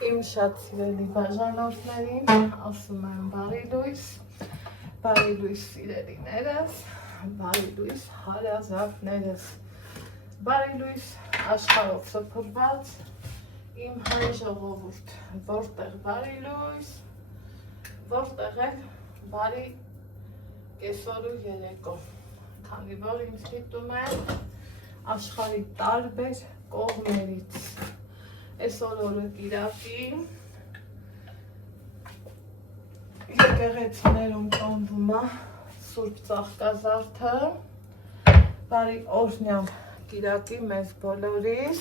Իմ շատ սիրելի բաժանորդներին ասում եմ բարի լույս սիրելիներս, բարի լույս հարազատներս, բարի լույս աշխարհով սփռված իմ հայ ժողովուրդ, որտեղ բարի լույս, որտեղ էլ բարի կեսօր ու երեկո, քանի որ ինձ դիտում են աշխարհի տարբեր կողմերից։ Այսօր օրը Կիրակի եկեղեցիներում տոնվում է Սուրբ Ծաղկազարդը, բարի օրհնյալ Կիրակի մեզ բոլորիս,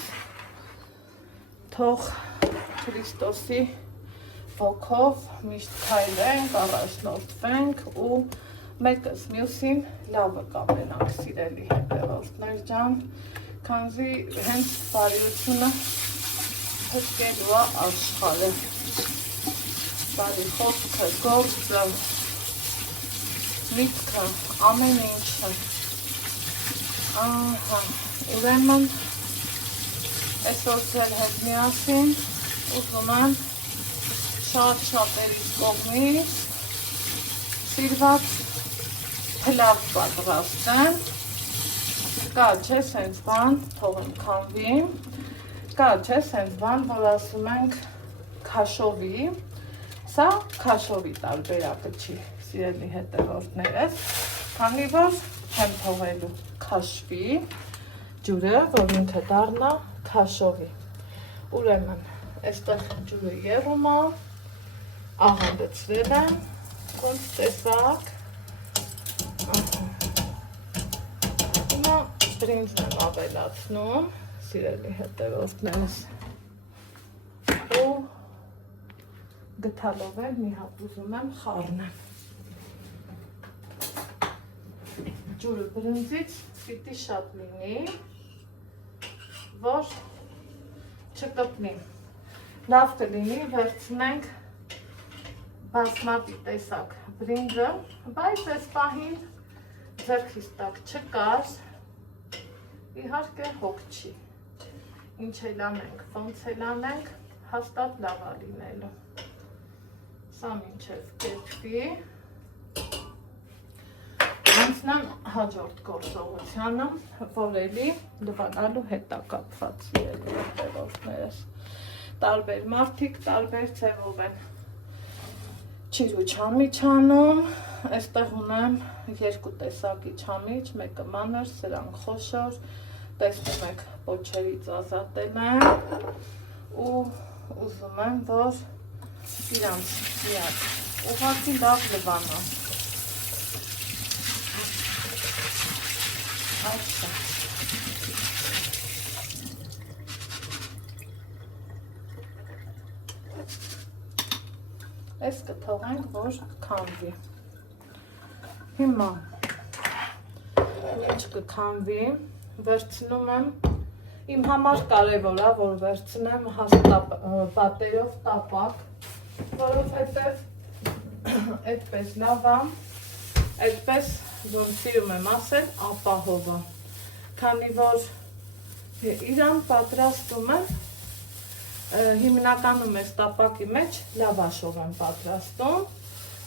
թող Քրիստոսի ոգով միշտ քայլենք, առաջնորդվենք ու մեկս մյուսին լավը կապենանք սիրելի հետևորդներ ջան, քանզի հենց բարիությունը հսկելու է աշխարհը, բարի խոսքը, գործը, միտքը, ամեն ինչը, ուրեմն այսօր ձեր հետ միասին ուզում եմ շատ-շատերիս կողմից սիրված փլավ պատրաստեմ, կա չէ սենց բան, թող եմ քանվի, կա չէ սենց բան, որ ասում ենք քաշովի, սա քաշովի տարբերակը չի, սիրելի հետևորդներս, քանի որ չեմ թողելու քաշվի ջուրը, որ ինքը դառնա քաշովի, ուրեմն այստեղ ջուրը եղում է, աղանդեցրել եմ, ոնց տեսակ, հիմա բրինձն եմ ավելացնում, սիրելի հետևորդներս, ու գթալով էլ մի հատ ուզում եմ խառնեմ, ջուրը բրինձից պիտի շատ լինի, որ չկպնի, լավ կլինի վերցնենք բասմատի տեսակ բրինձը, բայց այս պահին ձեռքիս տակ չկար, իհարկե հոգ չի, ինչ էլ անենք, ոնց էլ անենք, հաստատ լավ է լինելու, սա մինչև կերպի, անցնեմ հաջորդ գործողությանը, որ էլի լվանալու հետ է կապված սիրելի հետևորդներս, տարբեր մարդիկ տարբեր ձևով են չիրու չամիչ անում, այստեղ ունեմ երկու տեսակի չամիչ, մեկը մանր, սրանք խոշոր, տեսնում եք պոչերից ազատել եմ ու ուզում եմ, որ իրանց միակ ուղղակի լավ լվանամ, այդտեղ Այս կթողենք, որ քանվի, հիմա ինչ կքանվի, վերցնում եմ, իմ համար կարևոր է, որ վերցնեմ հաստատ պատերով տապակ, որովհետև այդպես լավ է, այդպես ոնց սիրում եմ ասել, ապահով է, քանի որ իրան պատրաստում եմ, հիմնականում ես տապակի մեջ լավաշով եմ պատրաստում,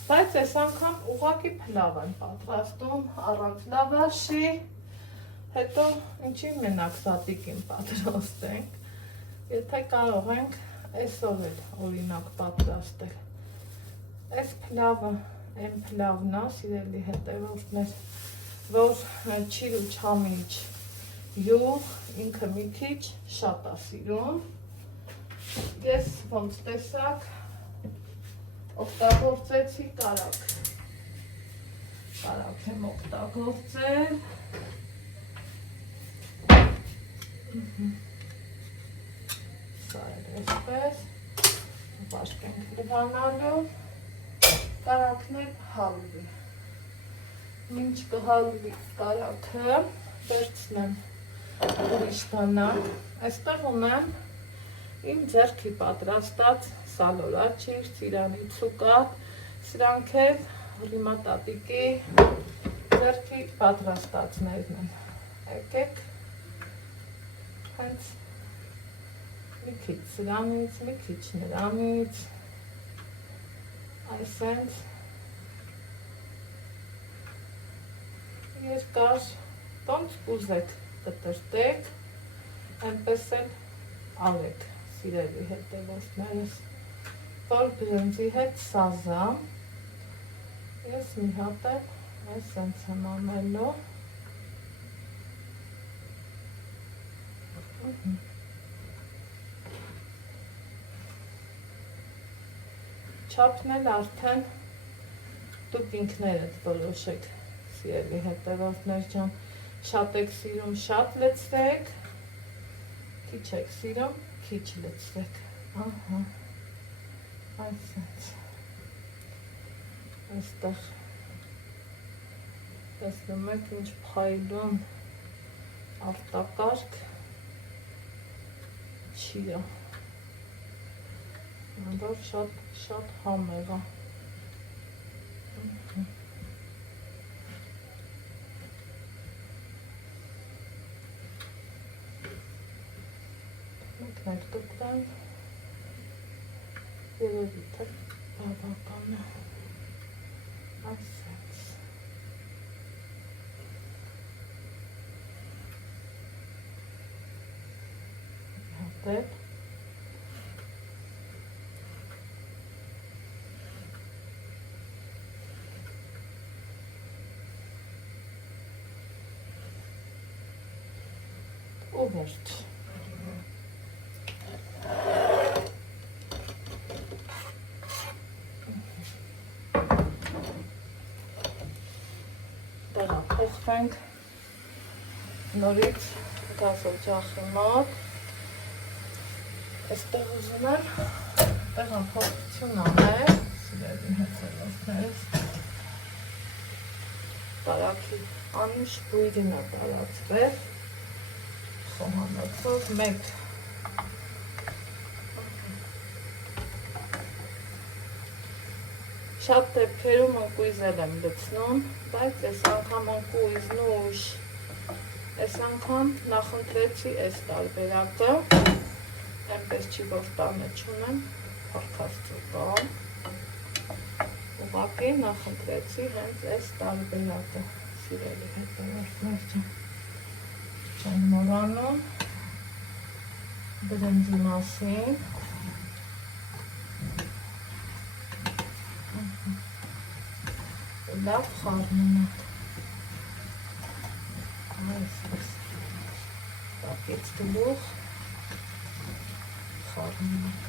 բայց այս անգամ ուղղակի փլավ եմ պատրաստում, առանց լավաշի, հետո ինչի մենակ զատիկին պատրաստենք, եթե կարող ենք այսօր էլ օրինակ պատրաստել, այս փլավը, այն փլավն է, սիրելի հետևորդներ, որ չիրու չամիչ յուղ, ինքը մի քիչ շատ է սիրում, ես ոնց տեսակ օգտագործեցի կարակ եմ օգտագործել, սա էլ այսպես, բաշկենք լվանալու, կարակն էլ հալվի, մինչ կհալվի կարակը, վերցնեմ ուրիշ բանակ, այստեղ ունեմ իմ ձեռքի պատրաստած սալորաչիր, ծիրանի ցուկատ, սրանք էլ Ռիմա տատիկի ձեռքի պատրաստածներն են, եկեք հենց մի քիչ սրանից, մի քիչ նրանից, այսենց երկար, տոնց կուզեք կտրտեք, այնպես էլ արեք, սիրելի հետևորդներս, որ բրինձի հետ սազամ, ես մի հատ այսենց եմ անելու, չափն էլ արդեն դուք ինքներդ որոշեք, սիրելի հետևորդներ ջան, շատ եք սիրում, շատ լցրեք, քիչ եք սիրում, քիչ լցրեք, ահա, այսպես, այստեղ, տեսնում եք ինչ փայլուն արտակարգ չիրա, որ շատ համեղ է, մեկներ տուկրան, երևի թե բավական է, այսպես, հատեպ, ու վերջ, տեղափոխվենք նորից գազօջախի մոտ, այստեղ ուզում եմ տեղափոխություն անել, սիրելի հետևորդներս, տարաքի անուշ բույրին է տարածվել, խոհանոցով մեկ շատ դեպքերում ընկույզել եմ լցնում, բայց այս անգամ ընկույզն ուշ, այս անգամ նախընտրեցի այս տարբերակը, այնպես չի որ տանը չունեմ, փառքաստու տան, ուղղակի նախընտրեցի հենց այս տարբերակը, սիրելի հետևորդներ ջան, չեմ մոռանում բրինձի մասին, լավ խառնում եք, այսպես, տակից գլուխ, խառնում եք,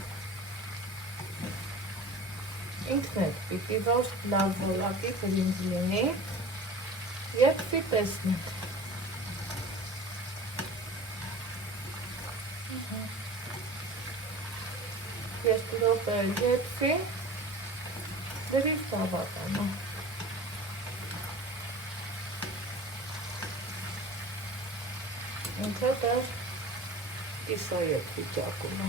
ինքն էլ պիտի որ լավ որակի բրինձ լինի և ֆիտեսնեք, երկու րոպե եփվի, դրիր բավական է, ինքը դեռ կիսայետ վիճակում է,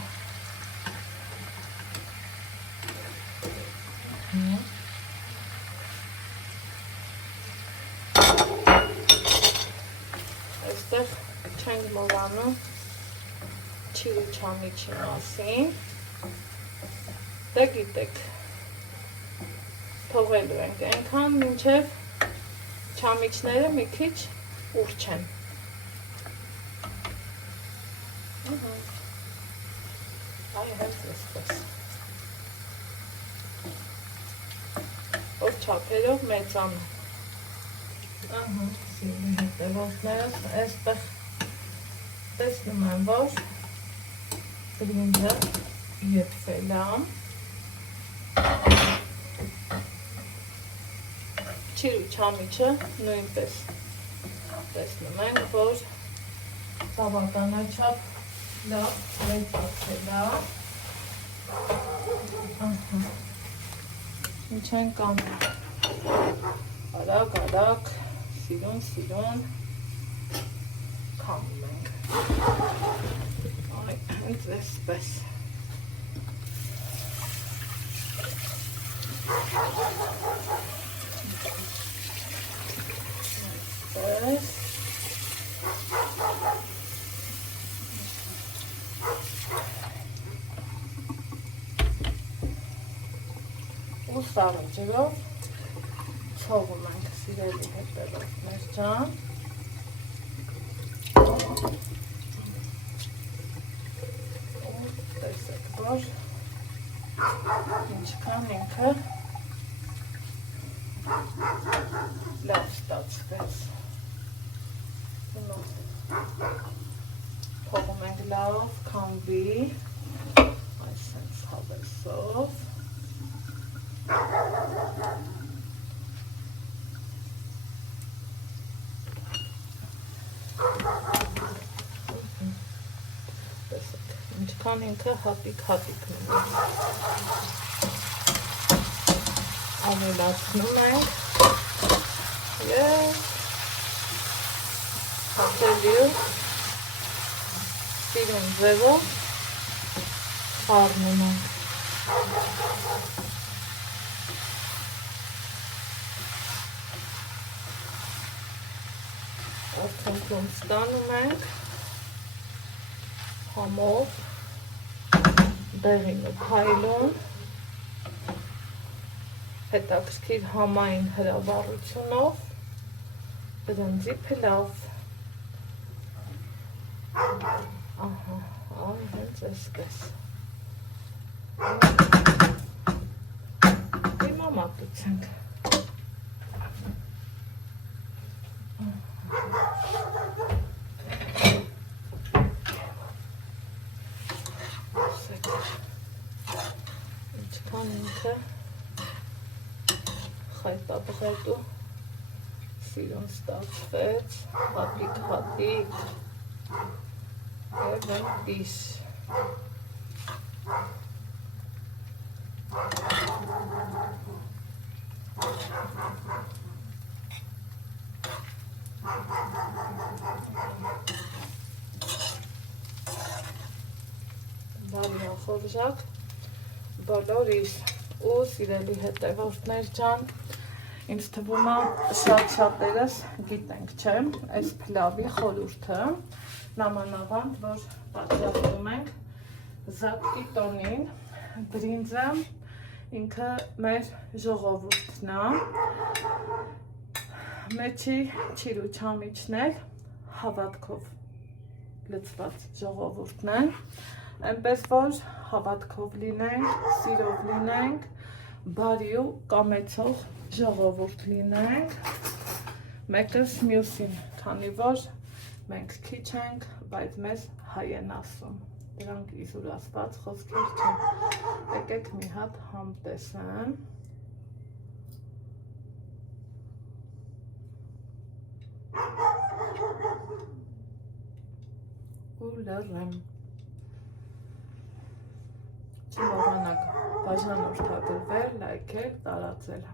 այստեղ չենք մոռանում չիրի չամիչի մասին, դե գիտեք, թողելու ենք այնքան մինչև չամիչները մի քիչ ուռչեն, այ հենց այսպես, որ չափերով մեծանում, ահա, սիրելի հետևորդներս, այստեղ տեսնում եմ, որ բրինձը եփվել է, չիրու չամիչը նույնպես տեսնում ենք, որ բավականաչափ լավ մեծացել է, ինչ ենք անում, արագ, սիրուն, քամում ենք, այ, հենց այսպես, այսպես, ու սառը ջրով ցողում ենք սիրելի հետևորդներ ջան։ Տեսեք, որ ինչքան ինքը լավ ստացվեց։ Թողում ենք լավ քամվի, այսպես հավեսով։ Տեսեք, ինչքան ինքը հատիկ լինի։ Ավելացնում ենք և հատելի սիրուն ձևով խառնում ենք։ Արդյունքում ստանում ենք համով, դեղին ու փայլուն, հետաքրքիր համային հրավառությունով բրնձի փլավ։ Ահա, հենց այսպես։ Հիմա մատուցենք։ Ինչքան ինքը խայտաբղետ ու սիրուն ստացվեց, հատիկ և այնպես։ Բարյախորժակ բոլորիս ու սիրելի հետևորդներ ջան, ինձ թվում է շատ-շատերս գիտենք, չէ՞, այս փլավի խորհուրդը, նամանավանդ, որ պատրաստում ենք զատկի տոնին, բրինձը ինքը մեր ժողովուրդն է, մեջի չիրուչամիչներ հավատքով լծված ժողովուրդն են, այնպես որ հավատքով լինենք, սիրով լինենք, բարի ու կամեցող ժողովուրդ լինենք, մեկս մյուսին, քանի որ մենք քիչ ենք, բայց մեզ հայ են ասում, դրանք իզուրացված խոսքեր չեն, եկեք մի հատ համ տեսեմ, ու լռեմ, չմոռանաք բաժանորդագրվել, լայքել, տարածել։